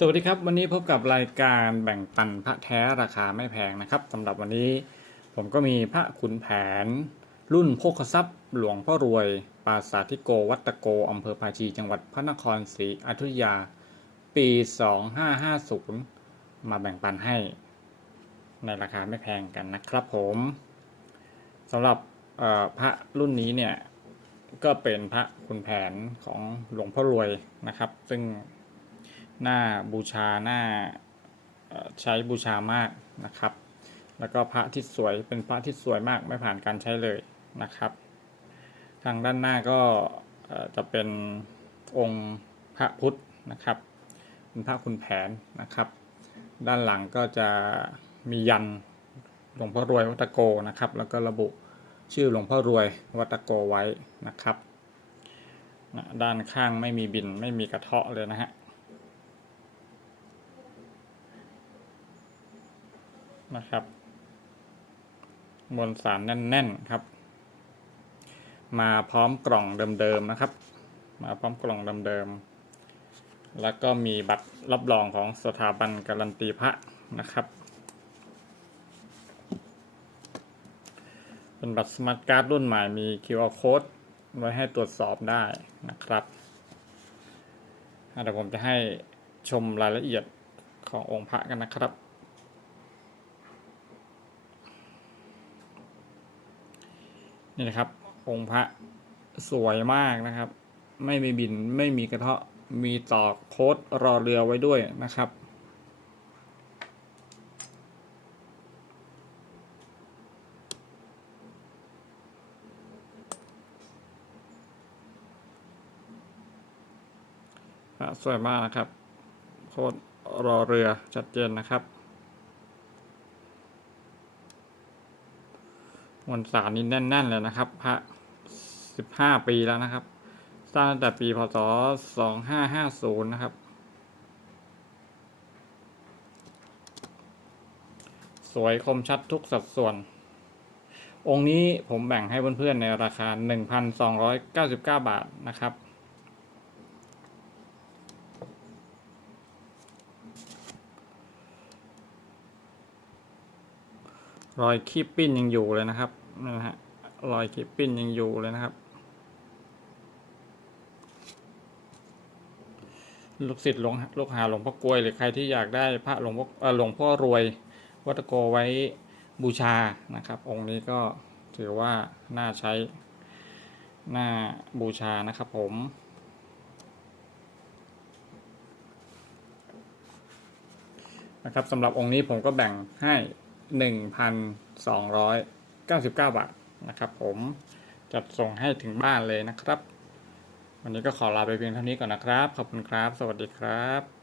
สวัสดีครับ วันนี้พบกับรายการแบ่งปันพระแท้ราคาไม่แพงนะครับสำหรับวันนี้ผมก็มีพระขุนแผน รุ่นโภคทรัพย์ หลวงพ่อรวยปราสาทธิโกวัตโกอำเภอภาชีจังหวัดพระนครศรีอยุธยา ปี 2550 มาแบ่งปันให้ ในราคาไม่แพงกันนะครับผมสำหรับพระรุ่นนี้เนี่ยก็เป็นพระขุนแผนของหลวงพ่อรวยนะครับ ซึ่ง หน้าบูชาหน้าใช้บูชามากนะครับ แล้วก็พระที่สวยเป็นพระที่สวยมากไม่ผ่านการใช้เลยนะครับ ทางด้านหน้าก็จะเป็นองค์พระพุทธนะครับเป็นพระคุณแผนนะครับ ด้านหลังก็จะมียันหลวงพ่อรวยวัดตะโกนะครับ แล้วก็ระบุชื่อหลวงพ่อรวยวัดตะโกไว้นะครับ ด้านข้างไม่มีบินไม่มีกระเทาะเลยนะฮะ นะครับ มวลสารแน่นๆครับ มาพร้อมกล่องเดิมๆนะครับ มาพร้อมกล่องเดิมๆแล้วก็มีบัตรรับรองของสถาบันการันตีพระนะครับเป็นบัตรสมาร์ทการ์ดรุ่นใหม่มี QR code ไว้ให้ตรวจสอบได้นะครับเดี๋ยวผมจะให้ชมรายละเอียดขององค์พระกันนะครับ นี่นะครับ องค์พระสวยมากนะครับ ไม่มีบินไม่มีกระเทาะมีต่อโค้ดรอเรือไว้ด้วยนะครับพระสวยมากนะครับ โค้ดรอเรือชัดเจนนะครับ มวลสารนี่แน่นๆเลยนะครับพระสิบห้าปีแล้วนะครับ สร้างตั้งแต่ปีพศสองห้าห้าศูนย์นะครับ สวยคมชัดทุกสัดส่วน องค์นี้ผมแบ่งให้เพื่อนๆในราคา 1,299 บาทนะครับ รอยคีบปิ้นยังอยู่เลยนะครับนี่นะฮะรอยคีบปิ้นยังอยู่เลยนะครับ ลูกศิษย์หลวงลูกหาหลวงพ่อกลวย หรือใครที่อยากได้พระหลวงพ่อเอ่อหลวงพ่อรวย วัตโกไว้บูชานะครับ องค์นี้ก็ถือว่าน่าใช้น่าบูชานะครับผมนะครับสำหรับองค์นี้ผมก็แบ่งให้ 1,299 บาทนะครับ ผมจัดส่งให้ถึงบ้านเลยนะครับ วันนี้ก็ขอลาไปเพียงเท่านี้ก่อนนะครับ ขอบคุณครับ สวัสดีครับ